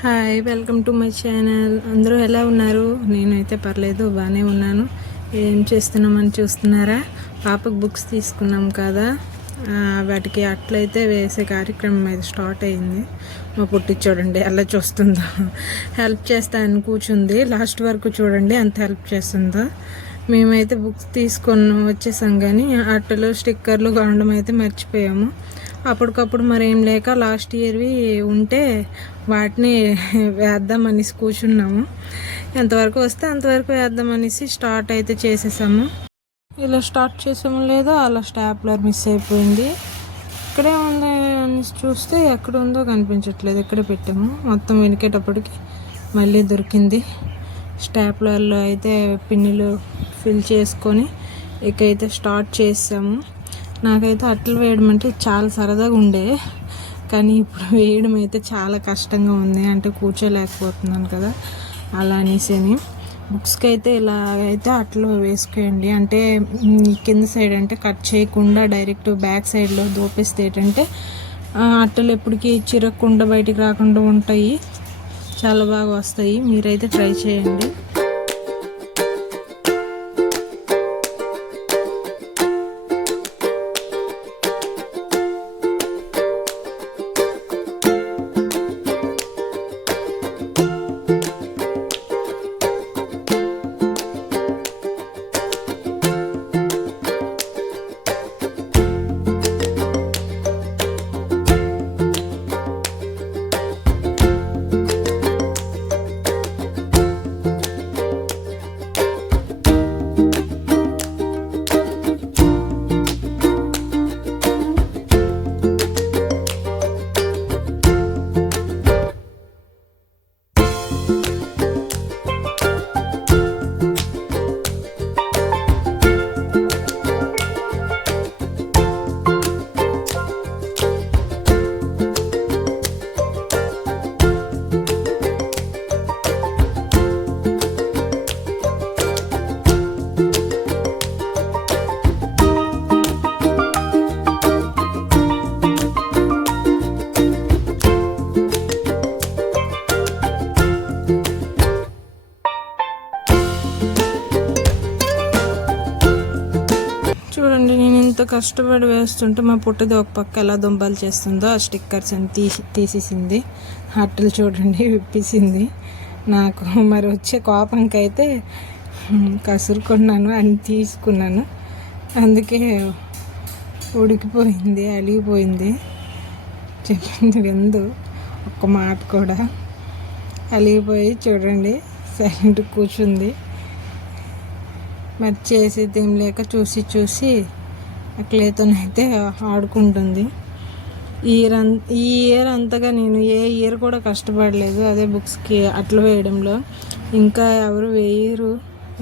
Hi, welcome to my channel. అందరూ ఎలా ఉన్నారు? నేనైతే పర్లేదు, బాగానే ఉన్నాను. ఏం చేస్తున్నామని చూస్తున్నారా? పాపకు బుక్స్ తీసుకున్నాం కదా, వాటికి అట్లయితే వేసే కార్యక్రమం అయితే స్టార్ట్ అయింది. మా పుట్టి చూడండి ఎలా చూస్తుందో. హెల్ప్ చేస్తానని కూర్చుంది. లాస్ట్ వరకు చూడండి ఎంత హెల్ప్ చేస్తుందో. మేమైతే బుక్స్ తీసుకొని వచ్చేసాం, కానీ అట్టలు స్టిక్కర్లు కొనడం అయితే మర్చిపోయాము. అప్పటికప్పుడు మరేం లేక లాస్ట్ ఇయర్వి ఉంటే వాటిని వేద్దామనేసి కూర్చున్నాము. ఎంతవరకు వస్తే అంతవరకు వేద్దామనేసి స్టార్ట్ అయితే చేసేసాము. ఇలా స్టార్ట్ చేసాము లేదో అలా స్టాప్లర్ మిస్ అయిపోయింది. ఇక్కడే ఉంది అని చూస్తే ఎక్కడ ఉందో కనిపించట్లేదు. ఇక్కడే పెట్టాము. మొత్తం వెనికేటప్పటికి మళ్ళీ దొరికింది. స్టాప్లర్లో అయితే పిన్నులు ఫిల్ చేసుకొని ఇకైతే స్టార్ట్ చేసాము. నాకైతే అట్టలు వేయడం అంటే చాలా సరదాగా ఉండే, కానీ ఇప్పుడు వేయడం అయితే చాలా కష్టంగా ఉంది. అంటే కూర్చోలేకపోతున్నాను కదా, అలా అనేసి బుక్స్కి అయితే ఇలాగైతే అట్లు వేసుకోండి. అంటే కింద సైడ్ అంటే కట్ చేయకుండా డైరెక్ట్ బ్యాక్ సైడ్లో దోపేస్తే ఏంటంటే అట్టలు ఎప్పటికీ చిరగకుండా బయటికి రాకుండా ఉంటాయి. చాలా బాగా వస్తాయి. మీరైతే ట్రై చేయండి. చూడండి, నేను ఇంత కష్టపడి వేస్తుంటే మా పుట్టది ఒక పక్క ఎలా దుంపలు చేస్తుందో ఆ స్టిక్కర్స్ అని తీసేసింది. అట్టలు చూడండి విప్పేసింది. నాకు మరి వచ్చే కోపంకైతే కసురుకున్నాను అని తీసుకున్నాను. అందుకే ఉడికిపోయింది, అలిగిపోయింది. చెప్పింది విందు ఒక్క మాట కూడా. అలిగిపోయి చూడండి సైలెంట్ కూర్చుంది. మరి చేసేది ఏం లేక చూసి అట్లయితేనైతే ఆడుకుంటుంది. ఈ ఇయర్ అంతగా నేను ఏ ఇయర్ కూడా కష్టపడలేదు అదే బుక్స్కి అట్లు వేయడంలో. ఇంకా ఎవరు వేయరు,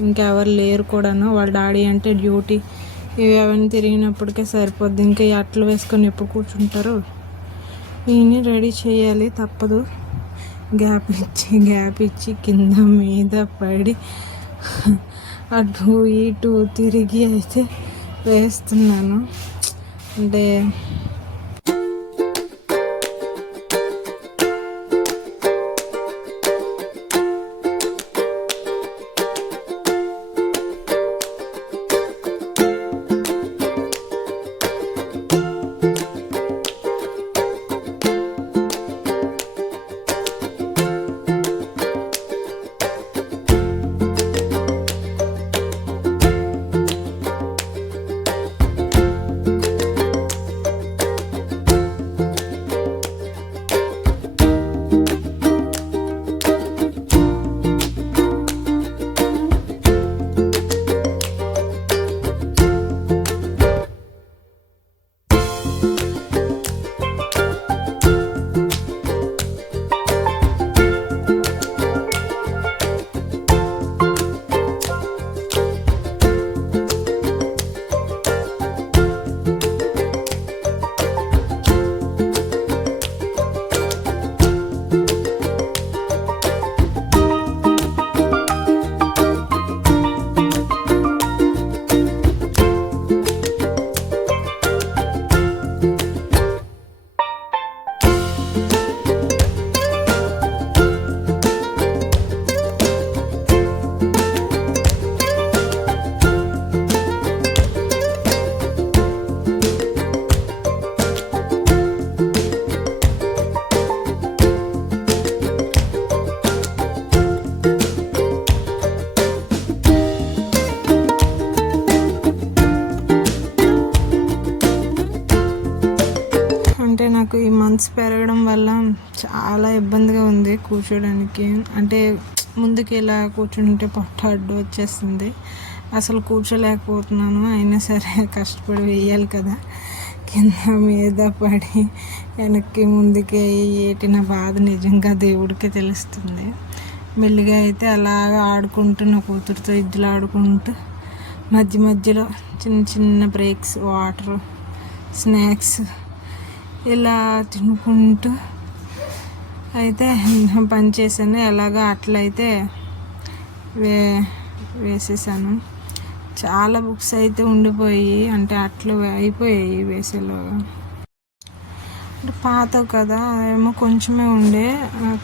ఇంకెవరు లేరు కూడాను. వాళ్ళ డాడీ అంటే డ్యూటీ ఇవి అవన్నీ తిరిగినప్పటికే సరిపోద్ది. ఇంకా ఈ అట్లు వేసుకొని ఎప్పుడు కూర్చుంటారు. ఈయన రెడీ చేయాలి, తప్పదు. గ్యాప్ ఇచ్చి కింద మీద పడి అటు ఇటు తిరిగి అయితే వేస్తున్నాను. అంటే చాలా ఇబ్బందిగా ఉంది కూర్చోడానికి. అంటే ముందుకు ఇలా కూర్చుంటే పొట్ట అడ్డు వచ్చేస్తుంది, అసలు కూర్చోలేకపోతున్నాను. అయినా సరే కష్టపడి వేయాలి కదా, కింద మీద పడి వెనక్కి ముందుకే ఏటిన బాధ నిజంగా దేవుడికే తెలుస్తుంది. మెల్లిగా అయితే అలాగా ఆడుకుంటూ నా కూతురుతో ఇద్దరు ఆడుకుంటూ మధ్య మధ్యలో చిన్న చిన్న బ్రేక్స్, వాటర్, స్నాక్స్ ఇలా తినుకుంటూ అయితే పని చేశాను. ఎలాగో అట్లయితే వేసేసాను. చాలా బుక్స్ అయితే ఉండిపోయి, అంటే అట్లు అయిపోయాయి వేసేలోగా. అంటే పాత కదా ఏమో కొంచెమే ఉండే,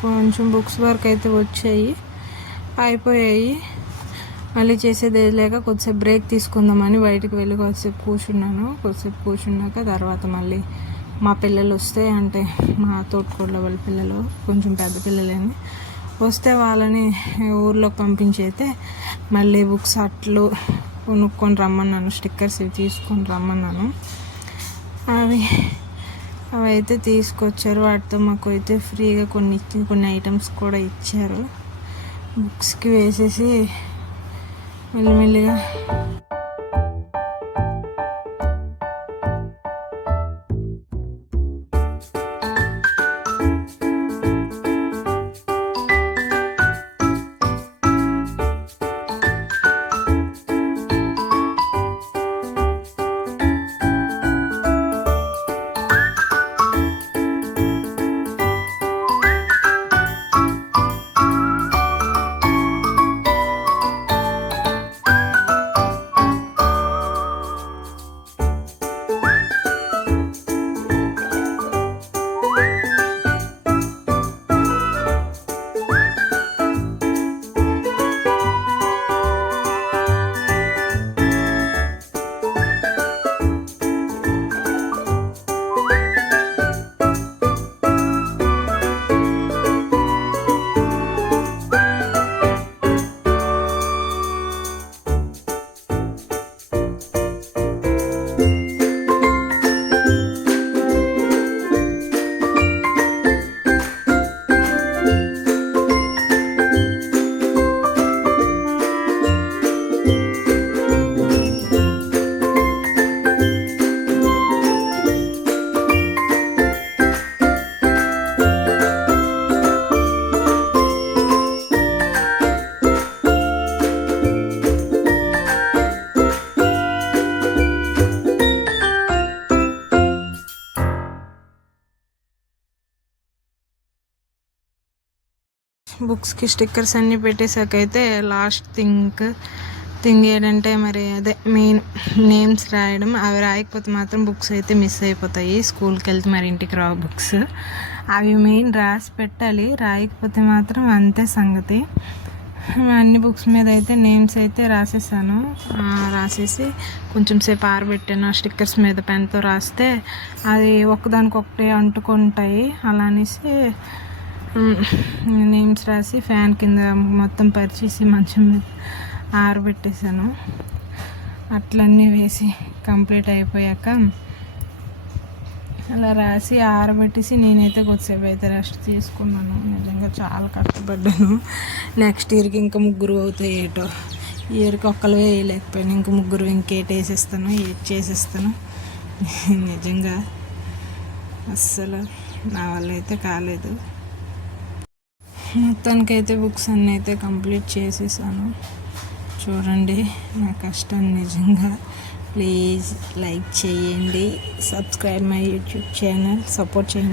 కొంచెం బుక్స్ వరకు అయితే వచ్చాయి, అయిపోయాయి. మళ్ళీ చేసేది లేక కొద్దిసేపు బ్రేక్ తీసుకుందామని బయటికి వెళ్ళి కొద్దిసేపు కూర్చున్నాను. కొద్దిసేపు కూర్చున్నాక తర్వాత మళ్ళీ మా పిల్లలు వస్తే, అంటే మా తోటకోళ్ళ వాళ్ళ పిల్లలు కొంచెం పెద్ద పిల్లలని వస్తే వాళ్ళని ఊర్లోకి పంపించి అయితే మళ్ళీ బుక్స్ అట్లు కొనుక్కొని రమ్మన్నాను, స్టిక్కర్స్ ఇవి తీసుకొని రమ్మన్నాను. అవి అయితే తీసుకొచ్చారు. వాటితో మాకు అయితే ఫ్రీగా కొన్ని ఐటమ్స్ కూడా ఇచ్చారు. బుక్స్కి వేసేసి మెల్లిమెల్లిగా బుక్స్కి స్టిక్కర్స్ అన్నీ పెట్టేశాక అయితే లాస్ట్ థింగ్ ఏంటంటే మరి అదే మెయిన్ నేమ్స్ రాయడం. అవి రాయకపోతే మాత్రం బుక్స్ అయితే మిస్ అయిపోతాయి. స్కూల్కి వెళ్తే మరి ఇంటికి రావు బుక్స్, అవి మెయిన్ రాసి పెట్టాలి. రాయకపోతే మాత్రం అంతే సంగతి. అన్ని బుక్స్ మీద అయితే నేమ్స్ అయితే రాసేసాను. రాసేసి కొంచెం సేపు ఆరబెట్టాను. ఆ స్టిక్కర్స్ మీద పెన్తో రాస్తే అది ఒకదానికొకటి అంటుకుంటాయి. అలా అనేసి నేమ్స్ రాసి ఫ్యాన్ కింద మొత్తం పరిచేసి మంచం మీద ఆరబెట్టేసాను. అట్లన్నీ వేసి కంప్లీట్ అయిపోయాక అలా రాసి ఆరబెట్టేసి నేనైతే కొద్దిసేపు అయితే రెస్ట్ తీసుకున్నాను. నిజంగా చాలా కష్టపడ్డాను. నెక్స్ట్ ఇయర్కి ఇంకా ముగ్గురు అవుతాయి ఏటో. ఇయర్కి ఒక్కరు వేయలేకపోయాను, ఇంక ముగ్గురు ఇంకేటి వేసేస్తాను, ఏటి చేసేస్తాను. నిజంగా అస్సలు నా వల్ల అయితే కాలేదు. మొత్తానికైతే బుక్స్ అన్నీ అయితే కంప్లీట్ చేసేసాను. చూడండి నా కష్టం నిజంగా. ప్లీజ్ లైక్ చేయండి, subscribe my YouTube channel, support చేయండి.